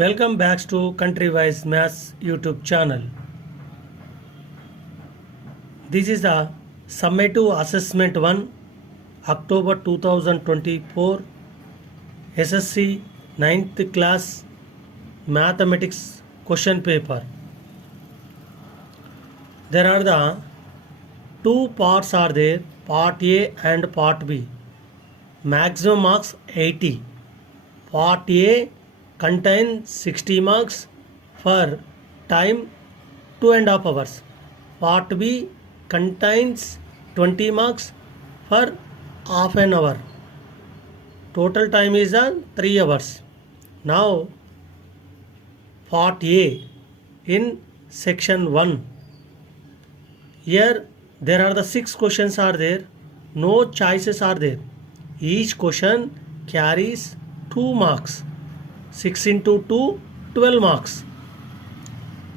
Welcome back to Countrywise Maths YouTube channel. This is the Summative Assessment 1 October 2024 SSC 9th class Mathematics question paper. There are the two parts are there, part A and part B. Maximum marks 80. Part A contains 60 marks for time 2.5 hours. Part B contains 20 marks for half an hour. Total time is 3 hours. Now part A in section 1. Here there are the 6 questions are there. No choices are there. Each question carries 2 marks. 6 into 2, 12 marks.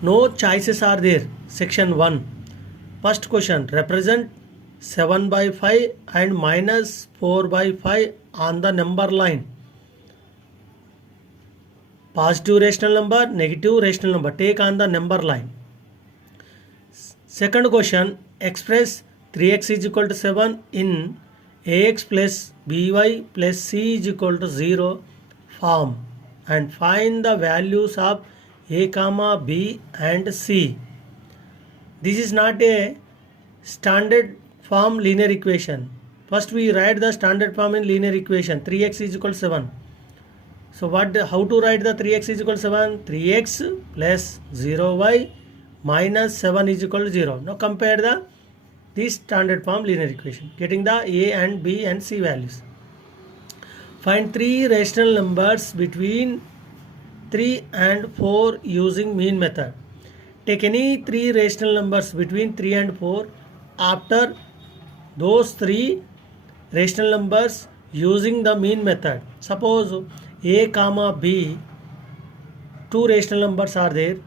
No choices are there. Section 1. First question, represent 7 by 5 and minus 4 by 5 on the number line. Positive rational number, negative rational number. Take on the number line. Second question, express 3x is equal to 7 in ax plus by plus c is equal to 0 form. And find the values of a, b and c. This is not a standard form linear equation. First we write the standard form in linear equation. 3x is equal to 7. So how to write the 3x is equal to 7? 3x plus 0y minus 7 is equal to 0. Now compare this standard form linear equation, getting the a and b and c values. Find 3 rational numbers between 3 and 4 using mean method. Take any 3 rational numbers between 3 and 4. After those 3 rational numbers using the mean method. Suppose a, b, 2 rational numbers are there.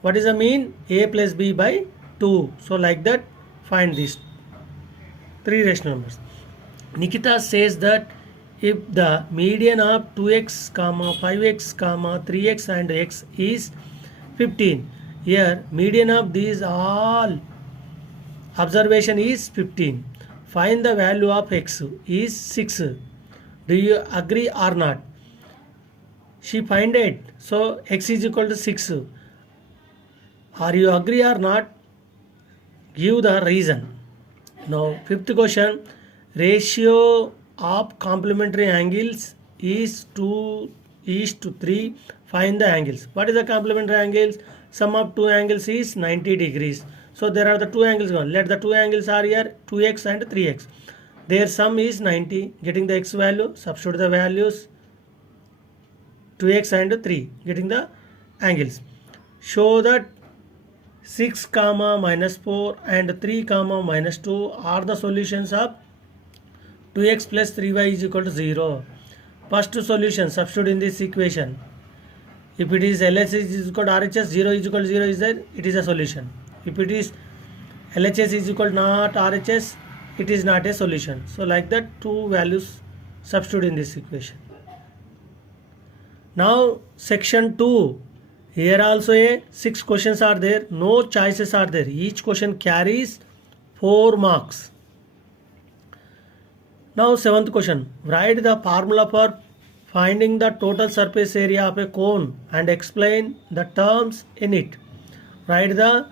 What is the mean? A plus b by 2. So like that, find these 3 rational numbers. Nikita says that if the median of 2x, 5x, 3x and x is 15, here median of these all observation is 15. Find the value of x is 6. Do you agree or not? She find it. So x is equal to 6. Are you agree or not? Give the reason. Now fifth question, ratio of complementary angles is 2:3. Find the angles. What is the complementary angles? Sum of 2 angles is 90 degrees. So there are the 2 angles gone. Let the 2 angles are here, 2x and 3x. Their sum is 90. Getting the x value, substitute the values 2x and 3. Getting the angles. Show that 6, minus 4 and 3, minus 2 are the solutions of 2x plus 3y is equal to 0. First solution, substitute in this equation. If it is LHS is equal to RHS, 0 is equal to 0 is there, it is a solution. If it is LHS is equal to not RHS, it is not a solution. So like that, 2 values substitute in this equation. Now section 2. Here also 6 questions are there. No choices are there. Each question carries 4 marks. Now 7th question. Write the formula for finding the total surface area of a cone and explain the terms in it. Write the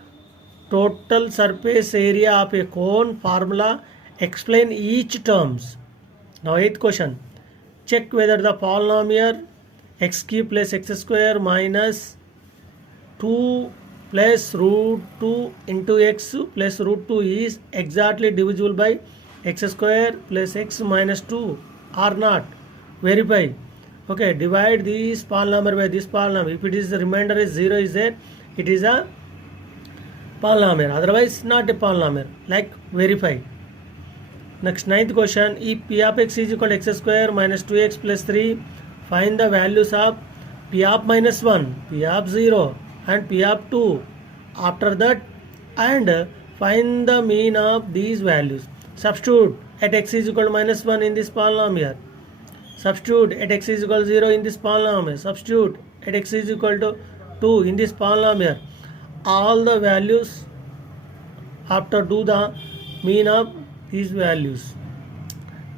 total surface area of a cone formula. Explain each terms. Now 8th question. Check whether the polynomial x cube plus x square minus 2 plus root 2 into x plus root 2 is exactly divisible by x square plus x minus 2 or not. Verify. Okay, divide this polynomial by this polynomial. If it is the remainder is 0 is there, it is a polynomial. Otherwise not a polynomial. Like verify. Next 9th question. If p of x is equal to x square minus 2x plus 3, find the values of p of minus 1, p of 0 and p of 2. After that, and find the mean of these values. Substitute at x is equal to minus 1 in this polynomial. Substitute at x is equal to 0 in this polynomial. Substitute at x is equal to 2 in this polynomial. All the values after do the mean of these values.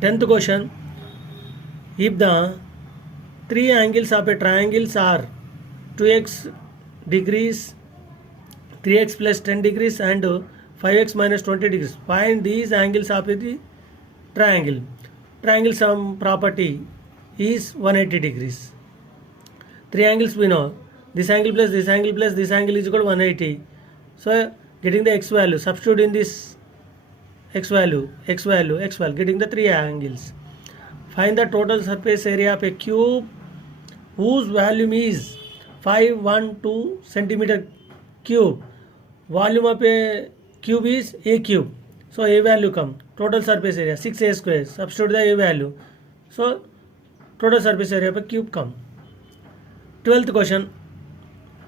10th question. If the three angles of a triangle are 2x degrees, 3x plus 10 degrees and 5x minus 20 degrees, find these angles of the triangle. Triangle sum property is 180 degrees. Three angles we know. This angle plus this angle plus this angle is equal to 180. So getting the x value, substitute in this x value, getting the three angles. Find the total surface area of a cube whose volume is 512 centimeter cube. Volume of a cube is a cube. So a value come. Total surface area 6a square. Substitute the a value. So total surface area of a cube come. 12th question.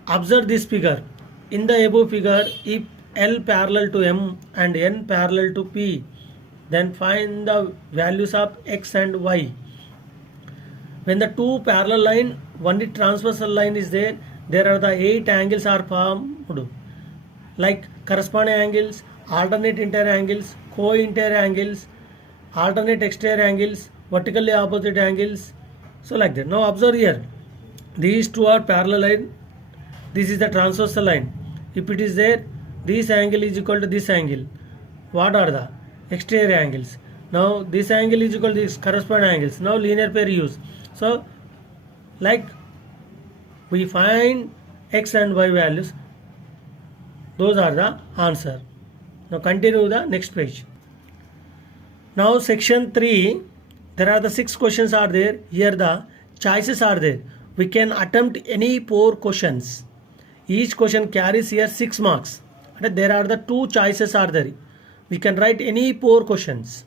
Observe this figure. In the above figure, if L parallel to M and N parallel to P, then find the values of X and Y. When the two parallel line, only transversal line is there, there are the 8 angles are formed, like corresponding angles, alternate interior angles, co-interior angles, alternate exterior angles, vertically opposite angles. So like that. Now observe here. These two are parallel line. This is the transversal line. If it is there, this angle is equal to this angle. What are the exterior angles? Now this angle is equal to this corresponding angles. Now linear pair use. So like we find x and y values. Those are the answer. Now continue the next page. Now section 3, there are the 6 questions are there. Here the choices are there. We can attempt any 4 questions. Each question carries here 6 marks. And there are the 2 choices are there. We can write any 4 questions.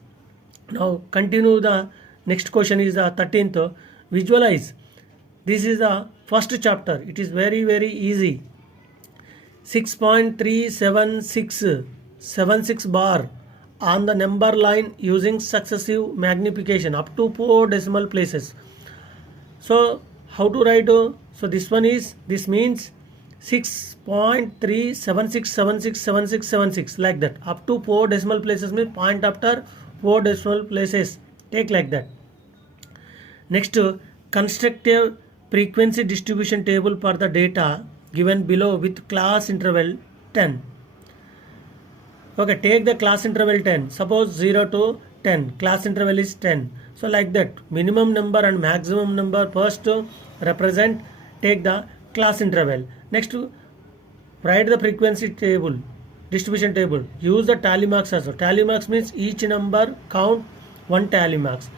Now continue the next question is the 13th. Visualize. This is the first chapter. It is very easy. 6.37676 bar on the number line using successive magnification up to 4 decimal places. So how to write? So this means 6.3767676 like that. Up to 4 decimal places means point after 4 decimal places. Take like that. Next, construct a frequency distribution table for the data given below with class interval 10. Okay, take the class interval 10. Suppose 0 to 10. Class interval is 10. So like that, minimum number and maximum number first represent, take the class interval. Next, write the frequency table, distribution table. Use the tally marks also. Tally marks means each number count 1 tally marks.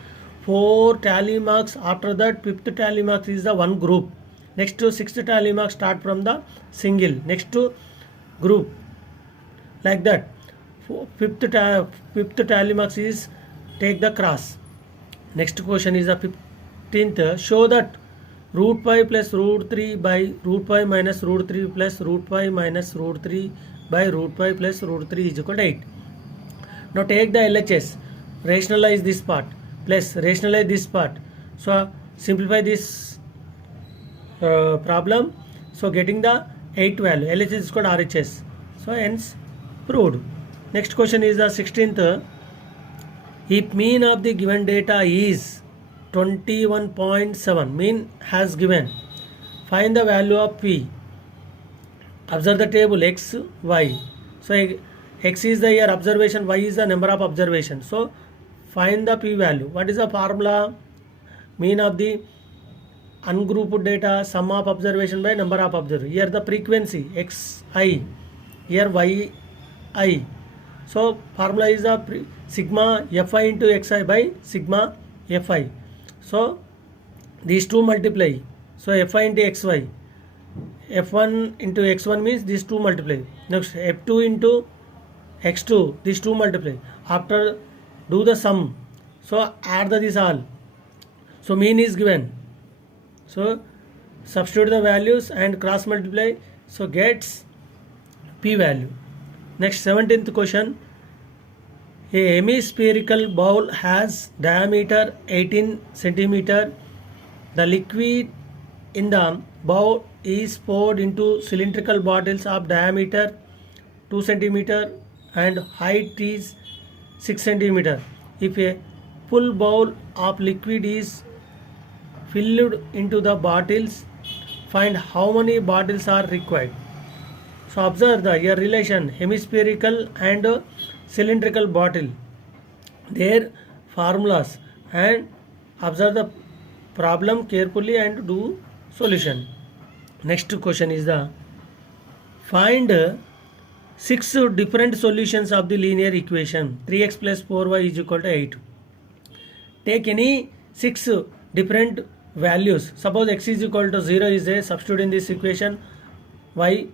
4 tally marks. After that, 5th tally marks is the one group. Next to 6th tally marks start from the single. Next to group. Like that. 5th tally marks is take the cross. Next question is the 15th. Show that root 5 plus root 3 by root 5 minus root 3 plus root 5 minus root 3 by root 5 plus root 3 is equal to 8. Now take the LHS. Rationalize this part. Plus rationalize this part. So simplify this problem. So getting the 8 value. LHS is called RHS. So hence proved. Next question is the 16th. If mean of the given data is 21.7, mean has given. Find the value of P. Observe the table X, Y. So X is the year observation, Y is the number of observation. So find the P value. What is the formula? Mean of the ungrouped data, sum of observation by number of observation. Here the frequency Xi, here Yi. So formula is the sigma Fi into Xi by sigma Fi. So these two multiply. So Fi into Xy. F1 into X1 means these two multiply. Next F2 into X2. These two multiply. After do the sum. So add this all. So mean is given. So substitute the values and cross multiply. So gets P value. Next 17th question. A hemispherical bowl has diameter 18 centimeter. The liquid in the bowl is poured into cylindrical bottles of diameter 2 centimeter and height is 6 centimeter. If a full bowl of liquid is filled into the bottles, find how many bottles are required. So observe the here relation hemispherical and cylindrical bottle, their formulas, and observe the problem carefully and do solution. Next question is the find six different solutions of the linear equation 3x plus 4y is equal to 8. Take any six different values. Suppose x is equal to 0 is a substitute in this equation, y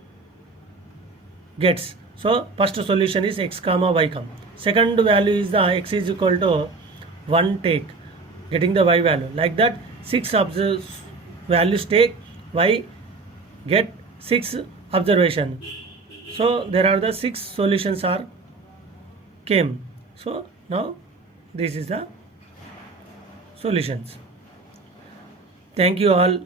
gets. So first solution is x comma y comma. Second value is the x is equal to 1 take, getting the y value. Like that 6 values take, y get 6 observation. So there are the 6 solutions are came. So now this is the solutions. Thank you all.